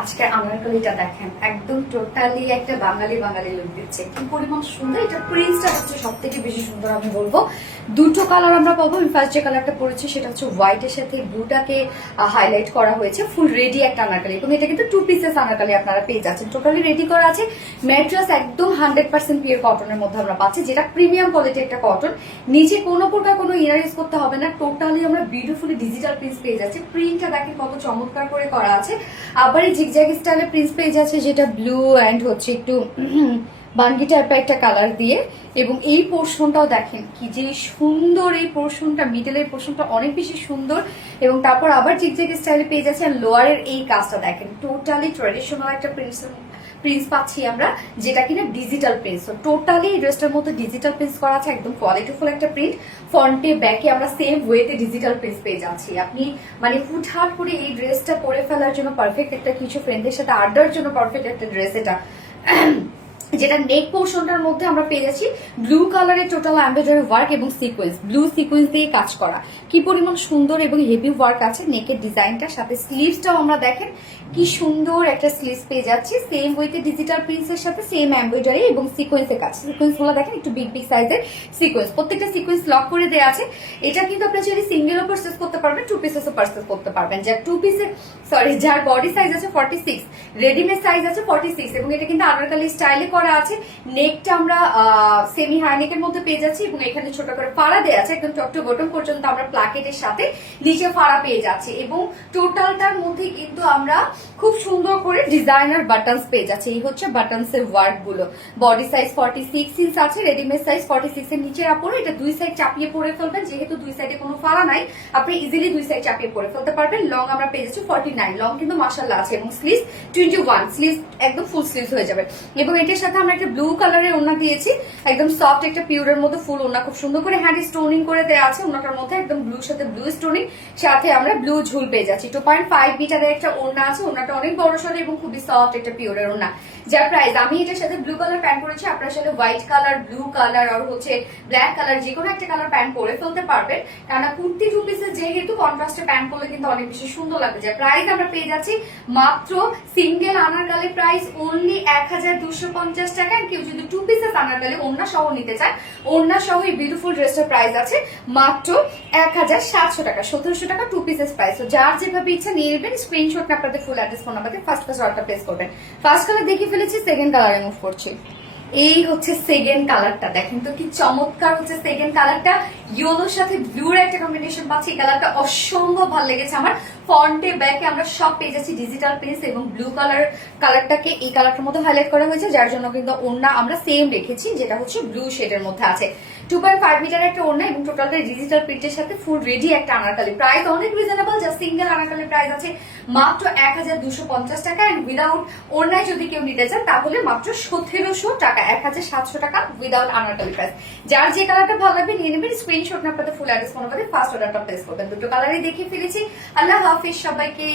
আজকে আনারকলিটা দেখেন, একদম টোটালি একটা বাঙালি বাঙালি লুক দিচ্ছে। কি পরিমাণ সুন্দর! এটা প্রিন্টটা হচ্ছে সব থেকে বেশি সুন্দর আমি বলবো। দুটো কালার আমরা পাবো। আমি ফার্স্ট যে কালারটা পরেছি সেটা হচ্ছে হোয়াইটের সাথে ব্লুটাকে হাইলাইট করা হয়েছে। ফুল রেডি একটা আনারকলি, এবং এটা কিন্তু 2 পিসেস আনারকলি আপনারা পেয়ে যাচ্ছেন। টোটালি রেডি করা আছে। ম্যাট্রেস একদম 100% পিওর কটনের মধ্যে আমরা পাচ্ছি, যেটা প্রিমিয়াম কোয়ালিটি একটা কটন। নিচে কোনো প্রকার কোনো ইনার ইউজ করতে হবে না। টোটালি আমরা বিউটিফুলি ডিজিটাল প্রিন্ট পেয়ে যাচ্ছি। প্রিন্টটা দেখেন কত চমৎকার করে করা আছে। আবার এই জিগজ্যাগ স্টাইলে প্রিন্ট পেয়ে যাচ্ছে, যেটা ব্লু অ্যান্ড হচ্ছে একটু বাঙ্গি টাইপের একটা কালার দিয়ে। এবং এই পোর্শনটাও দেখেন কি যে সুন্দর, এই পোর্শনটা মিডলের পোর্শনটা অনেক বেশি সুন্দর। এবং তারপর আবার জিগজ্যাগ স্টাইলে পেয়ে যাচ্ছে। আর লোয়ারের এই কাজটা দেখেন, টোটালি ট্রেডিশনাল একটা প্রিন্টস পাচ্ছি আমরা, যেটা কিনা ডিজিটাল প্রিন্টস। টোটালি ড্রেসটার মধ্যে ডিজিটাল প্রিন্টস করা আছে, একদম কোয়ালিটিফুল একটা প্রিন্ট। ফ্রন্টে ব্যাকে আমরা সেম ওয়েতে ডিজিটাল প্রিন্টস পেয়ে যাচ্ছি। আপনি মানে হুটহাট করে এই ড্রেসটা পরে ফেলার জন্য পারফেক্ট একটা, কিছু ফ্রেন্ডের সাথে আড্ডার জন্য পারফেক্ট একটা ড্রেস এটা। যেটা নেক পোর্শনটার মধ্যে আমরা পেয়ে যাচ্ছি ব্লু কালারের টোটাল এমব্রয়ডারি ওয়ার্ক এবং সিকোয়েন্স, ব্লু সিকোয়েন্স দিয়ে কাজ করা। কি পরিমাণ সুন্দর এবং হেভি ওয়ার্ক আছে নেকের ডিজাইনটার সাথে। স্লিভসটাও আমরা দেখেন কি সুন্দর একটা স্লিভস পেয়ে যাচ্ছি, সেম ওয়েতে ডিজিটাল প্রিন্টসের সাথে সেম এমব্রয়ডারি এবং সিকোয়েন্সের কাজ। সিকোয়েন্স গুলো দেখেন একটু বিগ বিগ সাইজের সিকোয়েন্স, প্রত্যেকটা সিকোয়েন্স লক করে দেওয়া আছে। এটা কিন্তু আপনি যদি সিঙ্গেলও পারচেজ করতে পারবেন, 2 পিসেসও পারচেজ করতে পারবেন। যার 2 পিসের যার বডি সাইজ আছে 46, রেডিমেড সাইজ আছে 46, এবং এটা কিন্তু আনারকলি স্টাইলে করা আছে। নেকটা আমরা সেমি হাই নেকের মধ্যে পেয়ে যাচ্ছি, এবং এখানে ছোট করে ফাড়া দেওয়া আছে, একদম টপ টু বটম পর্যন্ত আমরা প্লাকেটের সাথে নিচে ফাড়া পেয়ে যাচ্ছি। এবং টোটালটার মধ্যে কিন্তু আমরা খুব সুন্দর করে ডিজাইনার বাটনস পেয়ে যাচ্ছি। এই হচ্ছে বাটনস এর ওয়ার্ক গুলো। বডি সাইজ 46 ইঞ্চ আছে, রেডিমেড সাইজ 46 এর নিচে আপরে এটা দুই সাইড চাপিয়ে পরে ফেলবেন, যেহেতু দুই সাইডে কোনো ফাড়া নাই আপনি ইজিলি দুই সাইড চাপিয়ে পরে ফেলতে পারবেন। লং আমরা পেয়ে যাচ্ছি 49, লং কিন্তু মাশাআল্লাহ আছে, এবং স্লিভস 21, স্লিভস একদম ফুল স্লিভস হয়ে যাবে। এবং এটার সাথে আমরা একটা ব্লু কালারের ওড়না দিয়েছি, একদম সফট একটা পিওরের মধ্যে ফুল ওড়না, খুব সুন্দর করে হ্যান্ড স্টোনিং করে দেওয়া আছে। ওড়নাটার মধ্যে একদম ব্লুর সাথে ব্লু স্টোনিং, সাথে আমরা ব্লু ঝুল পেয়ে যাচ্ছি। 2.5 মিটারের একটা ওড়না আছে, ওড়নাটা অনেক বড় সড়ো এবং খুবই সফট একটা পিওরের ওড়না। যার প্রাইস, আমি এটার সাথে ব্লু কালার প্যান্ট করেছি, আপনার সাথে হোয়াইট কালার, ব্লু কালার আর হচ্ছে ব্ল্যাক কালার যে কোনো একটা কালার প্যান্ট পরে ফেলতে পারবেন। কারণ কুর্তি 2 পিসের যেহেতু কন্ট্রাস্টে প্যান্ট পরলে কিন্তু অনেক বেশি সুন্দর লাগবে। যার প্রাইস আমরা পেয়ে যাচ্ছি মাত্র সিঙ্গেল আনারকলি প্রাইস অনলি 1250 টাকা। কেউ যদি 2 পিসেস আনারকলি ওড়না সহ নিতে চান, ওড়না সহ এই বিউটিফুল ড্রেসটার প্রাইস আছে মাত্র 1700 টাকা, 1700 টাকা 2 পিসেস প্রাইস। তো যার যেভাবে ইচ্ছা নিয়ে নেবেন, স্ক্রিনশট না আপনাদের ফুল অ্যাড্রেস ফোন নাম্বারে ফার্স্ট অর্ডারটা প্লেস করবেন। ফার্স্ট কালার দেখে ফেলেছি, সেকেন্ড কালারে মুভ করছি। এই হচ্ছে সেকেন্ড কালারটা, দেখেন তো কি চমৎকার হচ্ছে সেকেন্ড কালারটা। ইয়েলোর সাথে ব্লুর একটা কম্বিনেশন পাচ্ছি, এই কালারটা অসম্ভব ভালো লেগেছে আমার। ফ্রন্টে ব্যাকে আমরা সব পেয়ে যাচ্ছি ডিজিটাল প্রিন্টস, এবং ব্লু কালারটাকে এই কালারটার মধ্যে হাইলাইট করা হয়েছে, যার জন্য কিন্তু ওড়না আমরা সেম রেখেছি, যেটা হচ্ছে ব্লু শেডের মধ্যে আছে। 2.5 মিটার একটা ওড়না, এবং টোটালটা ডিজিটাল প্রিন্টের সাথে ফুল রেডি একটা আনারকলি। প্রাইস অনেক রিজনেবল, যা সিঙ্গেল আনারকলির প্রাইস আছে মাত্র 1250 টাকা। এন্ড উইদাউট ওড়নায় যদি কেউ নিতে চান তাহলে মাত্র 1700 টাকা, 1700 টাকা উইদাউট আনারকলি প্রাইস। যার যে কালারটা ভালো লাগবে নিয়ে নেবেন, স্ক্রিনশট না আপনাদের ফুল অ্যাড্রেস ফোন নাম্বারে ফার্স্ট অর্ডারটা প্লেস করবেন। দুটো কালারই দেখিয়ে ফেলেছি। আল্লাহ হাফিজ সবাইকে।